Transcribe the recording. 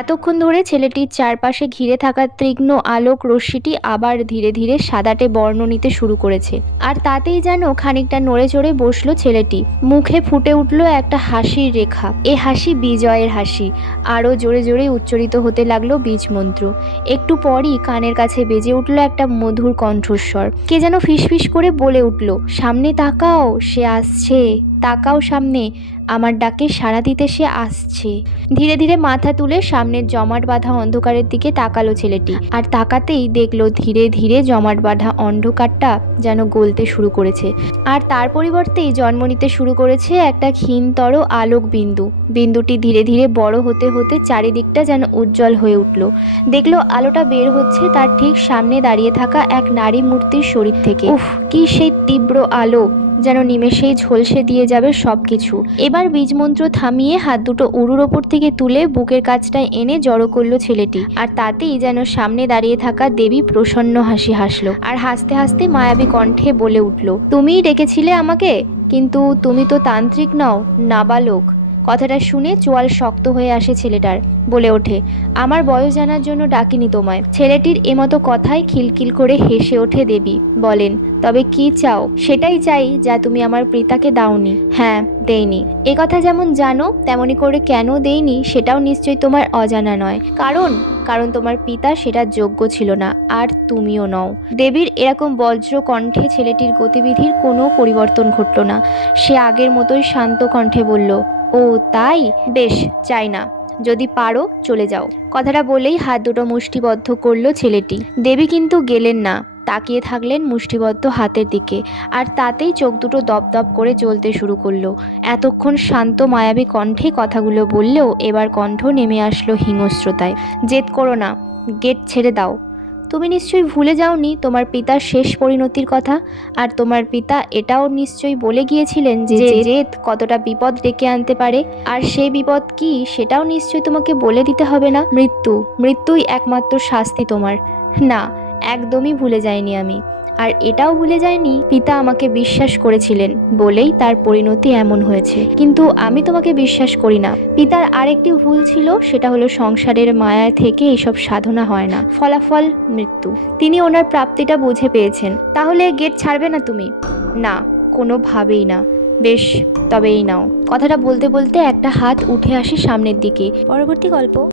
এতক্ষণ ধরে ছেলেটির চারপাশে ঘিরে থাকা তীক্ষ্ণ আলোক রশ্মিটি আবার ধীরে ধীরে সাদাটে বর্ণ নিতে শুরু করেছে। আর তাতেই যেন খানিকটা নড়ে চড়ে বসলো ছেলেটি। মুখে ফুটে উঠল একটা হাসির রেখা। এ হাসি বিজয়ের হাসি। আরও জোরে জোরে উচ্চারিত হতে লাগলো বীজ মন্ত্র। একটু পরই কানের কাছে বেজে উঠল একটা মধুর কণ্ঠস্বর। কে যেন ফিসফিস করে বলে উঠল, সামনে তাকাও, সে আসছে, তাকাও সামনে, আমার ডাকে সাড়া দিতে সে আসছে। ধীরে ধীরে মাথা তুলে সামনের জমাট বাঁধা অন্ধকারের দিকে তাকালো ছেলেটি। আর তাকাতেই দেখলো ধীরে ধীরে জমাট বাঁধা অন্ধকারটা যেন গলতে শুরু করেছে। আর তার পরিবর্তেই জন্ম নিতে শুরু করেছে একটা ক্ষীণতর আলোক বিন্দু। বিন্দুটি ধীরে ধীরে বড় হতে হতে চারিদিকটা যেন উজ্জ্বল হয়ে উঠল। দেখলো আলোটা বের হচ্ছে তার ঠিক সামনে দাঁড়িয়ে থাকা এক নারী মূর্তির শরীর থেকে। উফ, কি সেই তীব্র আলো, যেন নিমেষেই ঝলসে দিয়ে যাবে সবকিছু। এবার বীজমন্ত্র থামিয়ে হাত দুটো উরুর ওপর থেকে তুলে বুকের কাছটায় এনে জড়ো করলো ছেলেটি। আর তাতেই যেন সামনে দাঁড়িয়ে থাকা দেবী প্রসন্ন হাসি হাসলো। আর হাসতে হাসতে মায়াবী কণ্ঠে বলে উঠল, তুমিই ডেকেছিলে আমাকে, কিন্তু তুমি তো তান্ত্রিক নও, নাবালক। কথাটা শুনে চোয়াল শক্ত হয়ে আসে ছেলেটার। বলে ওঠে, আমার বয়স জানার জন্য ডাকিনি তোমায়। ছেলেটির এমতো কথায় খিলখিল করে হেসে ওঠে দেবী। বলেন, তবে কি চাও? সেটাই চাই যা তুমি আমার পিতাকে দাওনি। হ্যাঁ, দেইনি। এ কথা যেমন জানো তেমনি করে কেন দেইনি সেটাও নিশ্চয়ই তোমার অজানা নয়। কারণ তোমার পিতা সেটা যোগ্য ছিল না, আর তুমিও নও। দেবীর এরকম বজ্র কণ্ঠে ছেলেটির গতিবিধির কোনো পরিবর্তন ঘটল না। সে আগের মতোই শান্ত কণ্ঠে বলল, ও তাই, বেশ, চাই না, যদি পারো চলে যাও। কথাটা বলেই হাত দুটো মুষ্টিবদ্ধ করলো ছেলেটি। দেবী কিন্তু গেলেন না, তাকিয়ে থাকলেন মুষ্টিবদ্ধ হাতের দিকে। আর তাতেই চোখ দুটো দপদপ করে জ্বলতে শুরু করলো। এতক্ষণ শান্ত মায়াবী কণ্ঠে কথাগুলো বললেও এবার কণ্ঠ নেমে আসলো হিংস্রতায়। জেদ করো না, গেট ছেড়ে দাও। তুমি নিশ্চয়ই ভুলে যাওনি তোমার পিতার শেষ পরিণতির কথা। আর তোমার পিতা এটাও নিশ্চয়ই বলে গিয়েছিলেন যে জেদ কতটা বিপদ ডেকে আনতে পারে। আর সেই বিপদ কি সেটাও নিশ্চয়ই তোমাকে বলে দিতে হবে না। মৃত্যুই একমাত্র শাস্তি তোমার। না, একদমই ভুলে যাইনি আমি। আর এটাও ভুলে যাইনি পিতা আমাকে বিশ্বাস করেছিলেন বলেই তার পরিণতি এমন হয়েছে। কিন্তু আমি তোমাকে বিশ্বাস করি না। পিতার আরেকটি ভুল ছিল, সেটা হলো সংসারের মায়া থেকে এসব সাধনা হয় না, ফলাফল মৃত্যু। তিনি ওনার প্রাপ্তিটা বুঝে পেয়েছেন। তাহলে গেট ছাড়বে না তুমি? না, কোনোভাবেই না। বেশ, তবে এই নাও। কথাটা বলতে বলতে একটা হাত উঠে আসে সামনের দিকে। পরবর্তী গল্প।